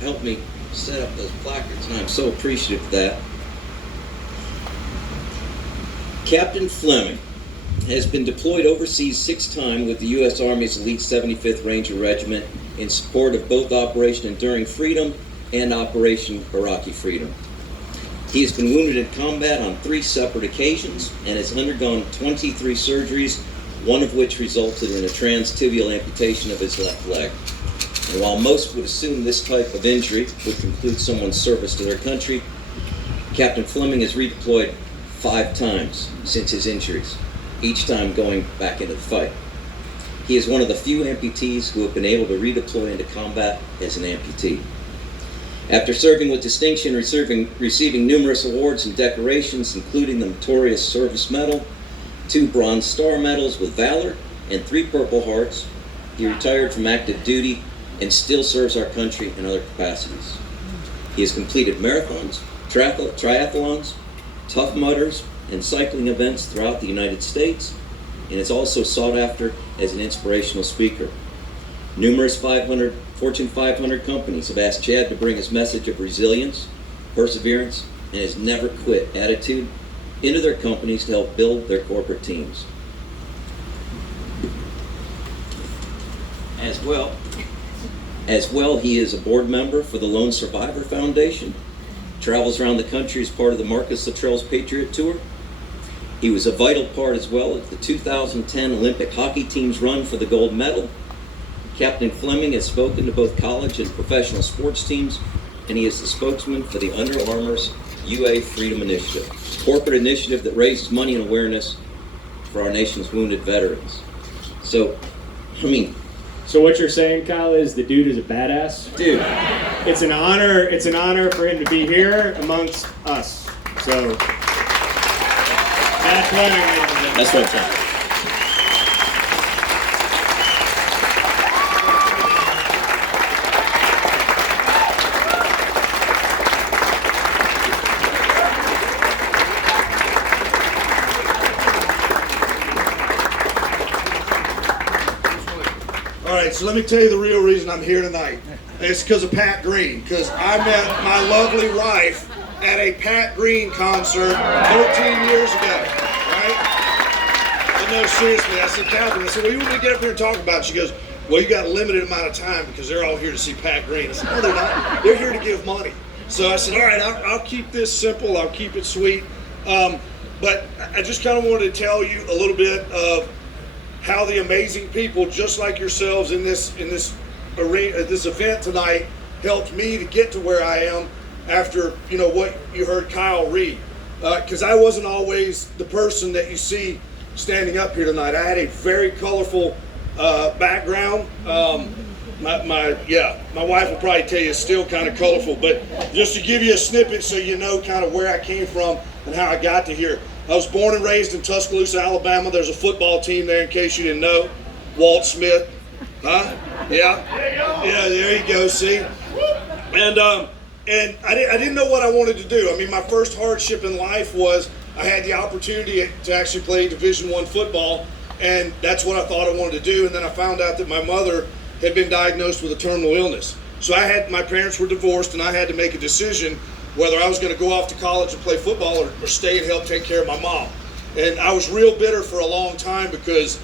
helped me set up those placards, and I'm so appreciative of that. Captain Fleming has been deployed overseas 6 times with the U.S. Army's Elite 75th Ranger Regiment in support of both Operation Enduring Freedom and Operation Iraqi Freedom. He has been wounded in combat on 3 separate occasions and has undergone 23 surgeries, one of which resulted in a transtibial amputation of his left leg. And while most would assume this type of injury would conclude someone's service to their country, Captain Fleming has redeployed 5 times since his injuries, each time going back into the fight. He is one of the few amputees who have been able to redeploy into combat as an amputee. After serving with distinction, receiving numerous awards and decorations, including the Meritorious Service Medal, 2 Bronze Star Medals with Valor, and 3 Purple Hearts, he retired from active duty and still serves our country in other capacities. He has completed marathons, triathlons, Tough Mudders, and cycling events throughout the United States, and is also sought after as an inspirational speaker. Numerous Fortune 500 companies have asked Chad to bring his message of resilience, perseverance, and his never quit attitude into their companies to help build their corporate teams. As well, he is a board member for the Lone Survivor Foundation, travels around the country as part of the Marcus Luttrell's Patriot Tour. He was a vital part as well of the 2010 Olympic hockey team's run for the gold medal. Captain Fleming has spoken to both college and professional sports teams, and he is the spokesman for the Under Armour's UA Freedom Initiative, a corporate initiative that raises money and awareness for our nation's wounded veterans. So what you're saying, Kyle, is the dude is a badass? Dude. It's an honor for him to be here amongst us. So, that's Fleming. That's what I'm saying. So let me tell you the real reason I'm here tonight. It's because of Pat Green, because I met my lovely wife at a Pat Green concert 13 years ago, right? And no, seriously, I said, Catherine, what do you want me to get up here and talk about? She goes, well, you got a limited amount of time because they're all here to see Pat Green. I said, no, they're not. They're here to give money. So I said, all right, I'll keep this simple. I'll keep it sweet. But I just kind of wanted to tell you a little bit of how the amazing people just like yourselves in this arena, this event tonight, helped me to get to where I am after what you heard Kyle read. Because I wasn't always the person that you see standing up here tonight. I had a very colorful background. My wife will probably tell you it's still kind of colorful, but just to give you a snippet so you know kind of where I came from and how I got to here. I was born and raised in Tuscaloosa, Alabama. There's a football team there in case you didn't know. Walt Smith. Huh? Yeah. Yeah, there you go, see? And I didn't know what I wanted to do. I mean, my first hardship in life was I had the opportunity to actually play Division I football, and that's what I thought I wanted to do. And then I found out that my mother had been diagnosed with a terminal illness. So my parents were divorced, and I had to make a decision whether I was going to go off to college and play football or stay and help take care of my mom. And I was real bitter for a long time because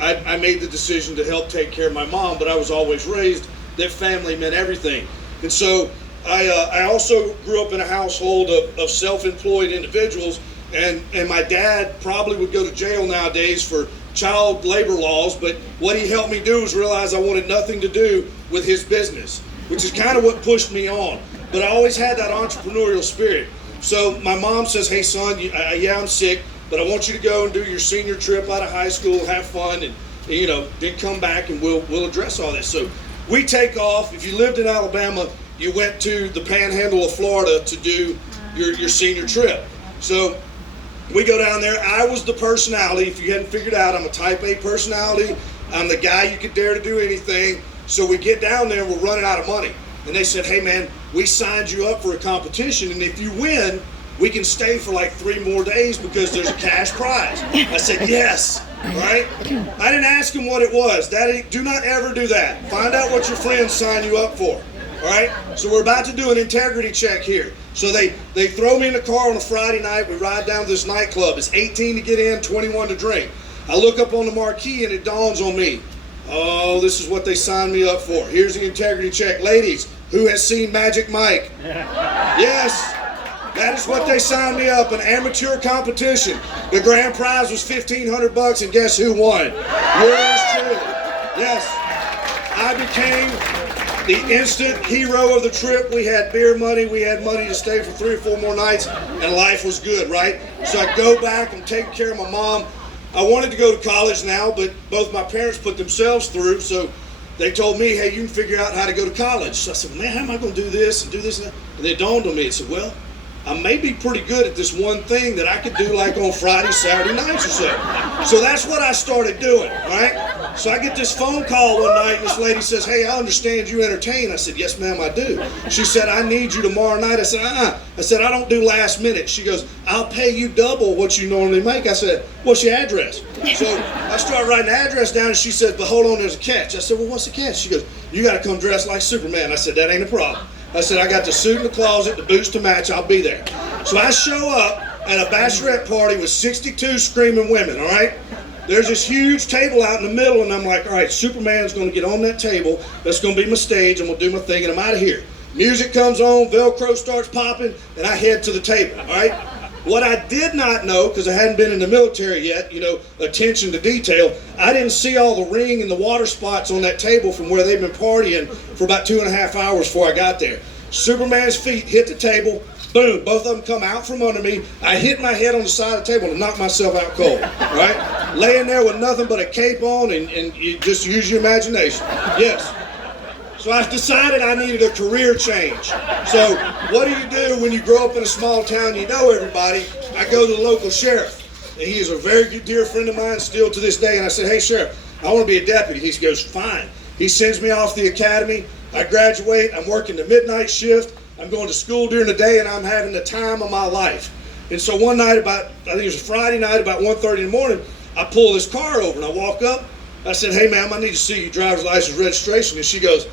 I made the decision to help take care of my mom, but I was always raised that family meant everything. And so I also grew up in a household of self-employed individuals, and my dad probably would go to jail nowadays for child labor laws, but what he helped me do was realize I wanted nothing to do with his business, which is kind of what pushed me on. But I always had that entrepreneurial spirit. So my mom says, hey son, I'm sick, but I want you to go and do your senior trip out of high school, have fun, and then come back and we'll address all this. So we take off. If you lived in Alabama, you went to the panhandle of Florida to do your senior trip. So we go down there. I was the personality. If you hadn't figured out, I'm a type A personality. I'm the guy you could dare to do anything. So we get down there and we're running out of money. And they said, hey man, we signed you up for a competition, and if you win, we can stay for like 3 more days because there's a cash prize. I said, yes, right? I didn't ask him what it was. Daddy, do not ever do that. Find out what your friends sign you up for. All right? So we're about to do an integrity check here. So they throw me in the car on a Friday night. We ride down to this nightclub. It's 18 to get in, 21 to drink. I look up on the marquee and it dawns on me. Oh, this is what they signed me up for. Here's the integrity check. Ladies, who has seen Magic Mike? Yes. That is what they signed me up, an amateur competition. The grand prize was $1,500, and guess who won? Yours truly. Yes. I became the instant hero of the trip. We had beer money. We had money to stay for 3 or 4 more nights, and life was good, right? So I go back. I'm taking care of my mom. I wanted to go to college now, but both my parents put themselves through, so they told me, hey, you can figure out how to go to college. So I said, man, how am I going to do this and do this? And they dawned on me. It said, well, I may be pretty good at this one thing that I could do like on Friday, Saturday nights or so. So that's what I started doing, right? So I get this phone call one night and this lady says, hey, I understand you entertain. I said, yes, ma'am, I do. She said, I need you tomorrow night. I said, I said, I don't do last minute. She goes, I'll pay you double what you normally make. I said, what's your address? So I started writing the address down and she said, but hold on, there's a catch. I said, well, what's the catch? She goes, you got to come dressed like Superman. I said, that ain't a problem. I said, I got the suit in the closet, the boots to match, I'll be there. So I show up at a bachelorette party with 62 screaming women, all right? There's this huge table out in the middle, and I'm like, all right, Superman's going to get on that table. That's going to be my stage. I'm going to do my thing, and I'm out of here. Music comes on, Velcro starts popping, and I head to the table, all right? What I did not know, because I hadn't been in the military yet, you know, attention to detail, I didn't see all the ring and the water spots on that table from where they've been partying for about 2.5 hours before I got there. Superman's feet hit the table, boom, both of them come out from under me. I hit my head on the side of the table and knocked myself out cold, right? Laying there with nothing but a cape on and you just use your imagination. Yes. So I decided I needed a career change. So what do when you grow up in a small town, you know everybody? I go to the local sheriff. And he is a very good dear friend of mine still to this day. And I said, hey, Sheriff, I want to be a deputy. He goes, fine. He sends me off the academy. I graduate. I'm working the midnight shift. I'm going to school during the day, and I'm having the time of my life. And so one night I think it was a Friday night, about 1:30 in the morning, I pull this car over, and I walk up. I said, hey, ma'am, I need to see your driver's license registration. And she goes,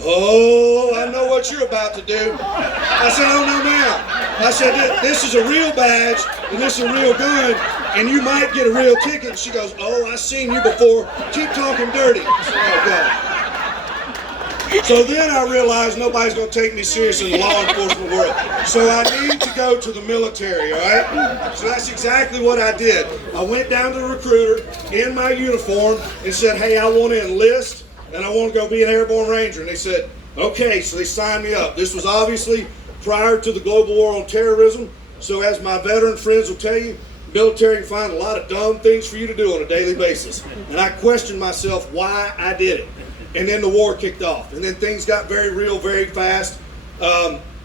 oh, I know what you're about to do. I said, oh, no, ma'am. I said, this is a real badge, and this is a real gun, and you might get a real ticket. And she goes, oh, I've seen you before. Keep talking dirty. I said, oh, God. So then I realized nobody's going to take me serious in the law enforcement world. So I need to go to the military, all right? So that's exactly what I did. I went down to the recruiter in my uniform and said, hey, I want to enlist. And I want to go be an airborne ranger. And they said, okay, so they signed me up. This was obviously prior to the global war on terrorism. So as my veteran friends will tell you, military can find a lot of dumb things for you to do on a daily basis. And I questioned myself why I did it. And then the war kicked off. And then things got very real very fast.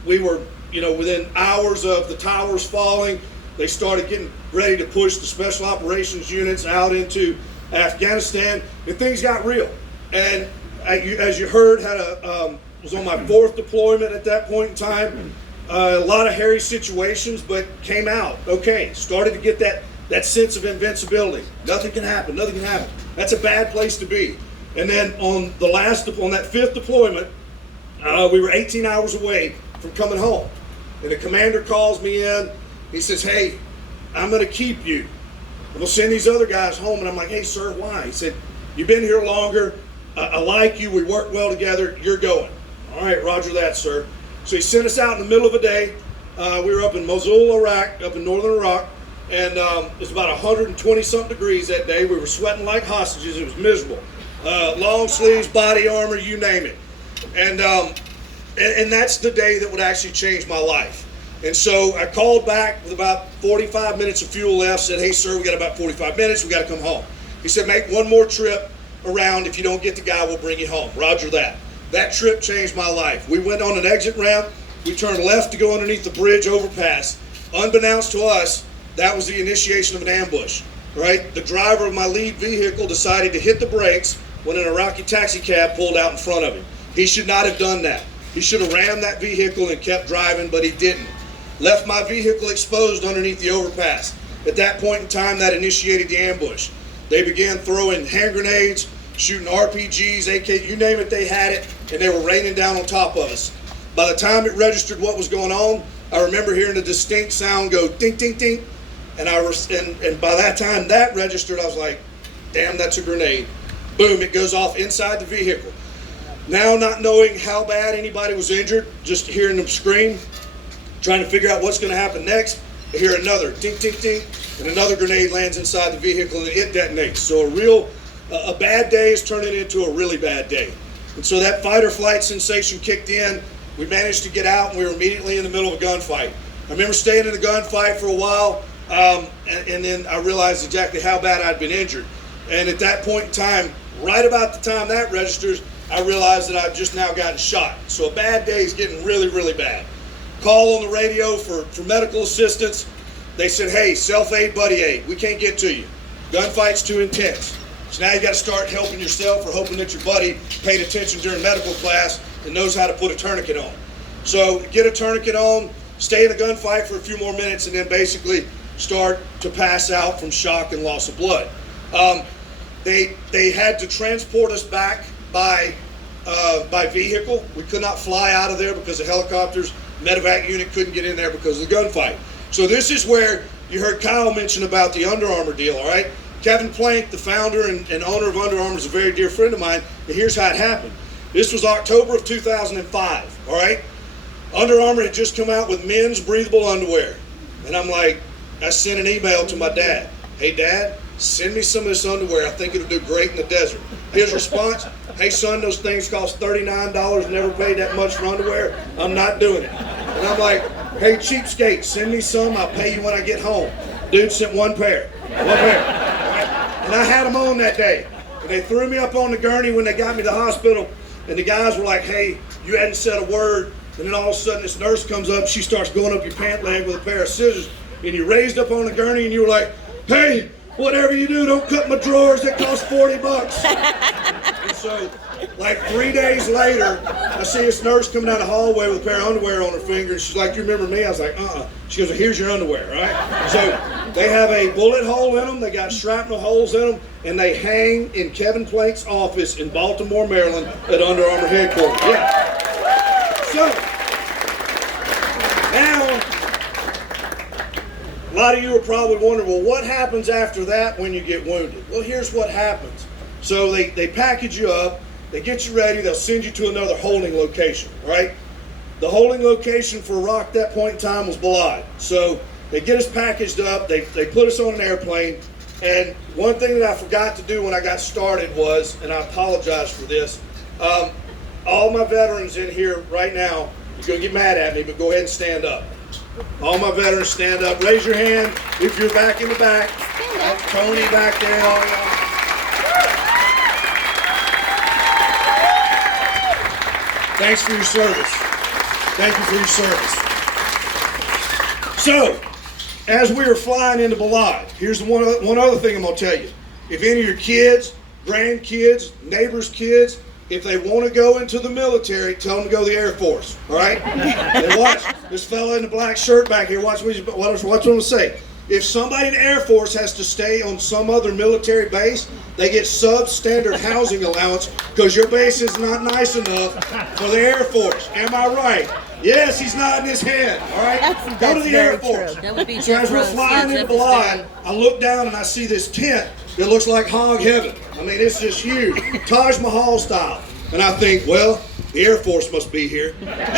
We were, within hours of the towers falling, they started getting ready to push the special operations units out into Afghanistan. And things got real. And as you heard, was on my 4th deployment at that point in time. A lot of hairy situations, but came out okay. Started to get that sense of invincibility. Nothing can happen. Nothing can happen. That's a bad place to be. And then on that 5th deployment, we were 18 hours away from coming home. And the commander calls me in. He says, hey, I'm going to keep you. I'm going to send these other guys home. And I'm like, hey, sir, why? He said, you've been here longer. I like you. We work well together. You're going. All right, roger that, sir. So he sent us out in the middle of the day. We were up in Mosul, Iraq, up in northern Iraq. And it was about 120-something degrees that day. We were sweating like hostages. It was miserable. Long sleeves, body armor, you name it. And that's the day that would actually change my life. And so I called back with about 45 minutes of fuel left, said, hey, sir, we got about 45 minutes. We got to come home. He said, make one more trip around. If you don't get the guy, we'll bring you home. Roger that. That trip changed my life. We went on an exit ramp. We turned left to go underneath the bridge overpass. Unbeknownst to us, that was the initiation of an ambush. Right? The driver of my lead vehicle decided to hit the brakes when an Iraqi taxi cab pulled out in front of him. He should not have done that. He should have rammed that vehicle and kept driving, but he didn't. Left my vehicle exposed underneath the overpass. At that point in time, that initiated the ambush. They began throwing hand grenades, shooting RPGs, AK, you name it, they had it. and they were raining down on top of us. By the time it registered what was going on, I remember hearing a distinct sound go ding, ding, ding. And by that time that registered, I was like, damn, that's a grenade. Boom, it goes off inside the vehicle. Now, not knowing how bad anybody was injured, just hearing them scream, trying to figure out what's going to happen next, I hear another ding, ding, ding, and another grenade lands inside the vehicle and it detonates. So a bad day is turning into a really bad day. And so that fight or flight sensation kicked in. We managed to get out, and we were immediately in the middle of a gunfight. I remember staying in the gunfight for a while, and then I realized exactly how bad I'd been injured. And at that point in time, right about the time that registers, I realized that I've just now gotten shot. So a bad day is getting really, really bad. Call on the radio for medical assistance. They said, hey, self-aid, buddy aid. We can't get to you. Gunfight's too intense. So now you got to start helping yourself or hoping that your buddy paid attention during medical class and knows how to put a tourniquet on. So get a tourniquet on, stay in the gunfight for a few more minutes, and then basically start to pass out from shock and loss of blood. They had to transport us back by vehicle. We could not fly out of there because the helicopters, medevac unit couldn't get in there because of the gunfight. So this is where you heard Kyle mention about the Under Armour deal, all right? Kevin Plank, the founder and owner of Under Armour, is a very dear friend of mine, and here's how it happened. This was October of 2005, all right? Under Armour had just come out with men's breathable underwear. And I'm like, I sent an email to my dad. Hey, Dad, send me some of this underwear. I think it'll do great in the desert. His response, hey, son, those things cost $39. Never paid that much for underwear. I'm not doing it. And I'm like, hey, cheapskate, send me some. I'll pay you when I get home. Dude sent one pair. One pair. All right? And I had them on that day. And they threw me up on the gurney when they got me to the hospital. And the guys were like, hey, you hadn't said a word. And then all of a sudden this nurse comes up. She starts going up your pant leg with a pair of scissors. And you raised up on the gurney and you were like, hey, whatever you do, don't cut my drawers. That costs $40. And so, like 3 days later, I see this nurse coming down the hallway with a pair of underwear on her finger. And she's like, you remember me? I was like, She goes, well, here's your underwear, right? So they have a bullet hole in them. They got shrapnel holes in them. And they hang in Kevin Plank's office in Baltimore, Maryland at Under Armour headquarters. Yeah. So, now, a lot of you are probably wondering, well, what happens after that when you get wounded? Well, here's what happens. So they package you up, they get you ready, they'll send you to another holding location, right? The holding location for Iraq at that point in time was Balad. So they get us packaged up, they put us on an airplane, and one thing that I forgot to do when I got started was, and I apologize for this, all my veterans in here right now, you're going to get mad at me, but go ahead and stand up. All my veterans stand up. Raise your hand if you're back in the back. Tony back there, all y'all. Thanks for your service. Thank you for your service. So, as we were flying into Balad, here's one other thing I'm going to tell you. If any of your kids, grandkids, neighbors' kids, if they want to go into the military, tell them to go to the Air Force, all right? And watch, this fella in the black shirt back here, watch what I'm going to say. If somebody in the Air Force has to stay on some other military base, they get substandard housing allowance because your base is not nice enough for the Air Force. Am I right? Yes, he's nodding his head, all right? Go to the Air Force. That would be so as we're flying into Balad, I look down and I see this tent that looks like hog heaven. I mean, it's just huge, Taj Mahal style. And I think, well, the Air Force must be here.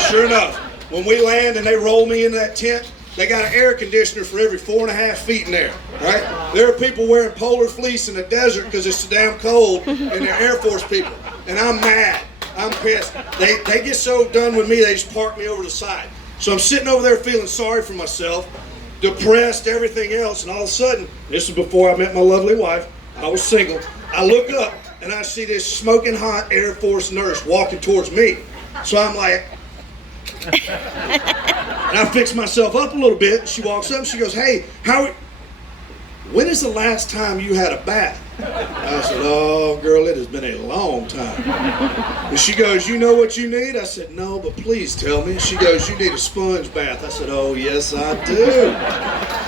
Sure enough, when we land and they roll me into that tent, they got an air conditioner for every 4.5 feet in there, right? There are people wearing polar fleece in the desert because it's so damn cold, and they're Air Force people. And I'm mad. I'm pissed. They get so done with me, they just park me over the side. So I'm sitting over there feeling sorry for myself, depressed, everything else, and all of a sudden, this is before I met my lovely wife, I was single, I look up and I see this smoking hot Air Force nurse walking towards me. So I'm like, and I fix myself up a little bit. She walks up and she goes, hey, when is the last time you had a bath? I said, oh, girl, it has been a long time. And she goes, you know what you need? I said, no, but please tell me. She goes, you need a sponge bath. I said, oh, yes, I do.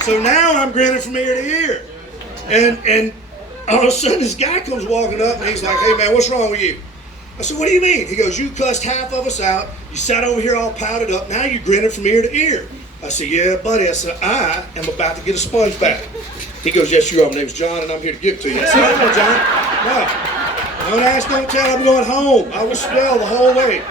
So now I'm grinning from ear to ear. And all of a sudden, this guy comes walking up, and he's like, hey, man, what's wrong with you? I said, what do you mean? He goes, you cussed half of us out. You sat over here all pouted up. Now you're grinning from ear to ear. I said, yeah, buddy. I said, I am about to get a sponge back. He goes, yes, you are. My name's John, and I'm here to give it to you. I said, no, John. No. Don't ask, don't tell. I'm going home. I was swell the whole way.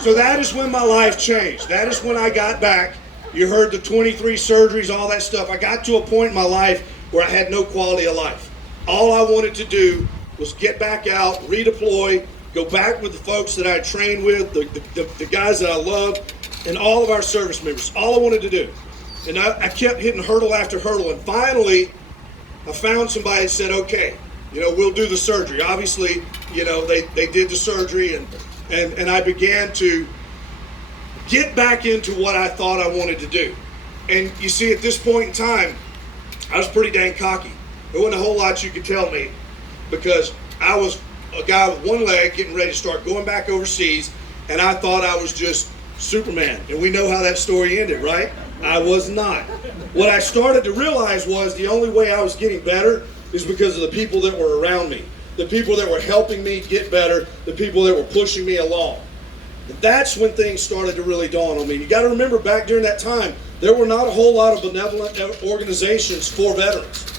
So that is when my life changed. That is when I got back. You heard the 23 surgeries, all that stuff. I got to a point in my life where I had no quality of life. All I wanted to do was get back out, redeploy, go back with the folks that I trained with, the guys that I loved, and all of our service members. All I wanted to do. And I kept hitting hurdle after hurdle. And finally, I found somebody that said, okay, we'll do the surgery. Obviously, they did the surgery, and I began to get back into what I thought I wanted to do. And you see, at this point in time, I was pretty dang cocky. There wasn't a whole lot you could tell me, because I was a guy with one leg getting ready to start going back overseas, and I thought I was just Superman. And we know how that story ended, right? I was not. What I started to realize was the only way I was getting better is because of the people that were around me, the people that were helping me get better, the people that were pushing me along. And that's when things started to really dawn on me. You got to remember, back during that time, there were not a whole lot of benevolent organizations for veterans.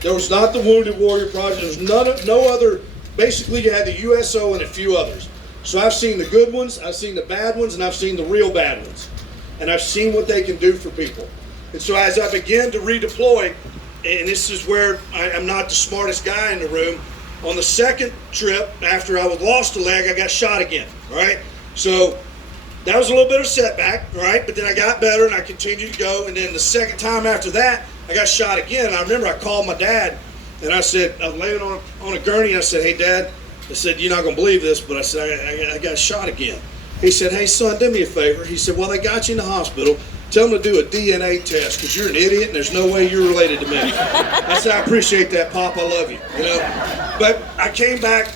There was not the Wounded Warrior Project. There was no other. Basically, you had the USO and a few others. So I've seen the good ones, I've seen the bad ones, and I've seen the real bad ones. And I've seen what they can do for people. And so as I began to redeploy, and this is where I'm not the smartest guy in the room, on the second trip, after I was lost a leg, I got shot again, all right? So that was a little bit of a setback, all right? But then I got better, and I continued to go. And then the second time after that, I got shot again. And I remember I called my dad, and I said, I was laying on a gurney, and I said, hey, Dad, I said, you're not going to believe this, but I said, I got shot again. He said, hey, son, do me a favor. He said, well, they got you in the hospital. Tell them to do a DNA test, because you're an idiot, and there's no way you're related to me. I said, I appreciate that, Pop. I love you. But I came back,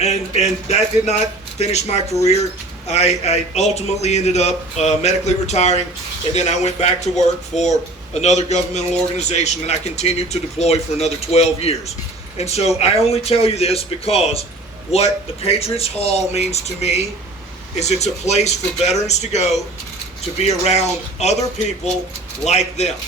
and that did not finish my career. I ultimately ended up medically retiring, and then I went back to work for another governmental organization, and I continued to deploy for another 12 years. And so I only tell you this because what the Patriots Hall means to me is it's a place for veterans to go to be around other people like them.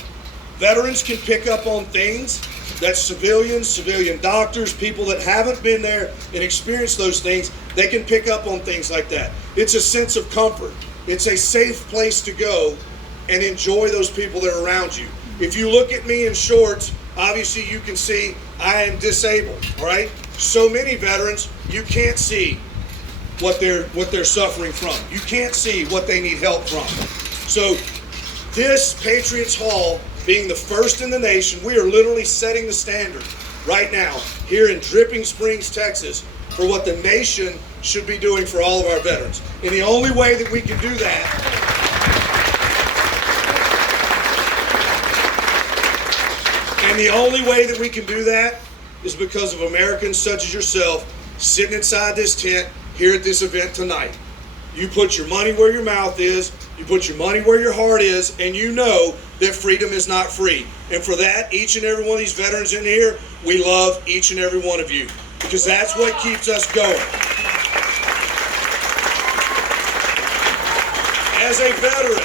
Veterans can pick up on things that civilian doctors, people that haven't been there and experienced those things, they can pick up on things like that. It's a sense of comfort. It's a safe place to go and enjoy those people that are around you. If you look at me in shorts, obviously you can see I am disabled, all right? So many veterans, you can't see what they're suffering from. You can't see what they need help from. So this Patriots Hall, being the first in the nation, we are literally setting the standard right now here in Dripping Springs, Texas, for what the nation should be doing for all of our veterans. And the only way that we can do that is because of Americans such as yourself sitting inside this tent here at this event tonight. You put your money where your mouth is, you put your money where your heart is, and you know that freedom is not free. And for that, each and every one of these veterans in here, we love each and every one of you, because that's what keeps us going. As a veteran,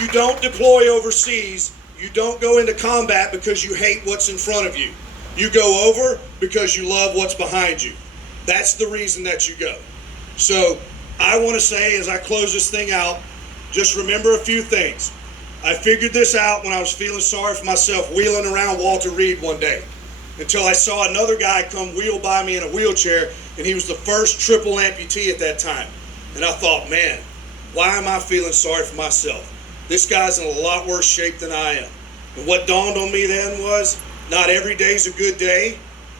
you don't deploy overseas. You don't go into combat because you hate what's in front of you. You go over because you love what's behind you. That's the reason that you go. So I want to say, as I close this thing out, just remember a few things. I figured this out when I was feeling sorry for myself wheeling around Walter Reed one day, until I saw another guy come wheel by me in a wheelchair, and he was the first triple amputee at that time. And I thought, man, why am I feeling sorry for myself? This guy's in a lot worse shape than I am. And what dawned on me then was, not every day's a good day,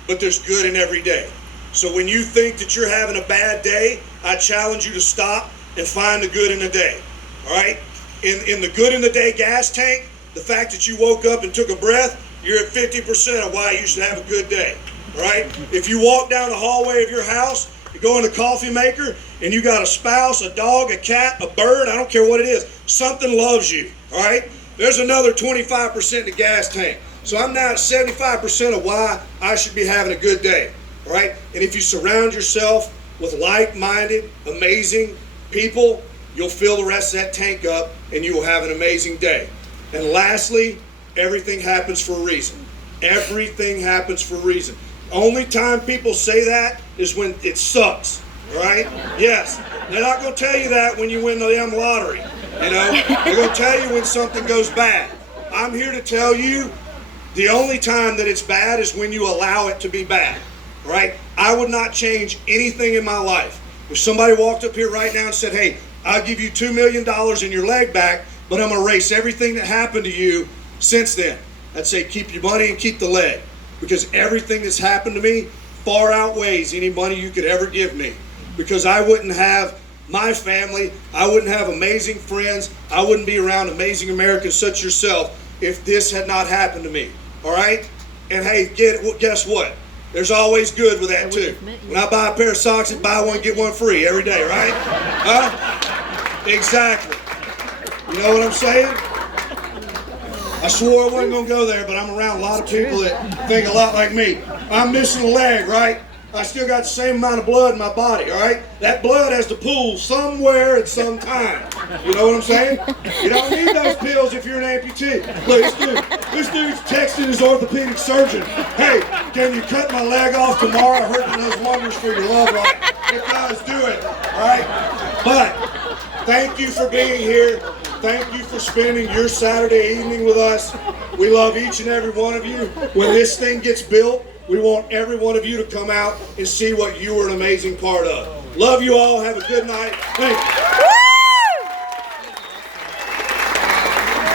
but there's good in every day. So when you think that you're having a bad day, I challenge you to stop and find the good in the day. All right? In the good in the day gas tank, the fact that you woke up and took a breath, you're at 50% of why you should have a good day. All right? If you walk down the hallway of your house, you go in the coffee maker, and you got a spouse, a dog, a cat, a bird, I don't care what it is, something loves you. All right? There's another 25% in the gas tank. So I'm now at 75% of why I should be having a good day. All right? And if you surround yourself with like-minded, amazing people, you'll fill the rest of that tank up and you will have an amazing day. And lastly, everything happens for a reason. Everything happens for a reason. Only time people say that is when it sucks, all right? Yes, they're not going to tell you that when you win the damn lottery, you know? They're going to tell you when something goes bad. I'm here to tell you the only time that it's bad is when you allow it to be bad, all right? I would not change anything in my life. If somebody walked up here right now and said, hey, I'll give you $2 million and your leg back, but I'm going to erase everything that happened to you since then, I'd say keep your money and keep the leg, because everything that's happened to me far outweighs any money you could ever give me, because I wouldn't have my family, I wouldn't have amazing friends, I wouldn't be around amazing Americans such as yourself if this had not happened to me, all right? And hey, guess what? There's always good with that too. When I buy a pair of socks, I buy one, get one free every day, right? Huh? Exactly. You know what I'm saying? I swore I wasn't going to go there, but I'm around a lot of people that think a lot like me. I'm missing a leg, right? I still got the same amount of blood in my body, all right? That blood has to pool somewhere at some time. You know what I'm saying? You don't need those pills if you're an amputee. Look, this dude's texting his orthopedic surgeon. Hey, can you cut my leg off tomorrow? I heard it does wonders for your love life. It does, do it, all right? But thank you for being here. Thank you for spending your Saturday evening with us. We love each and every one of you. When this thing gets built, we want every one of you to come out and see what you were an amazing part of. Love you all. Have a good night. Thank you.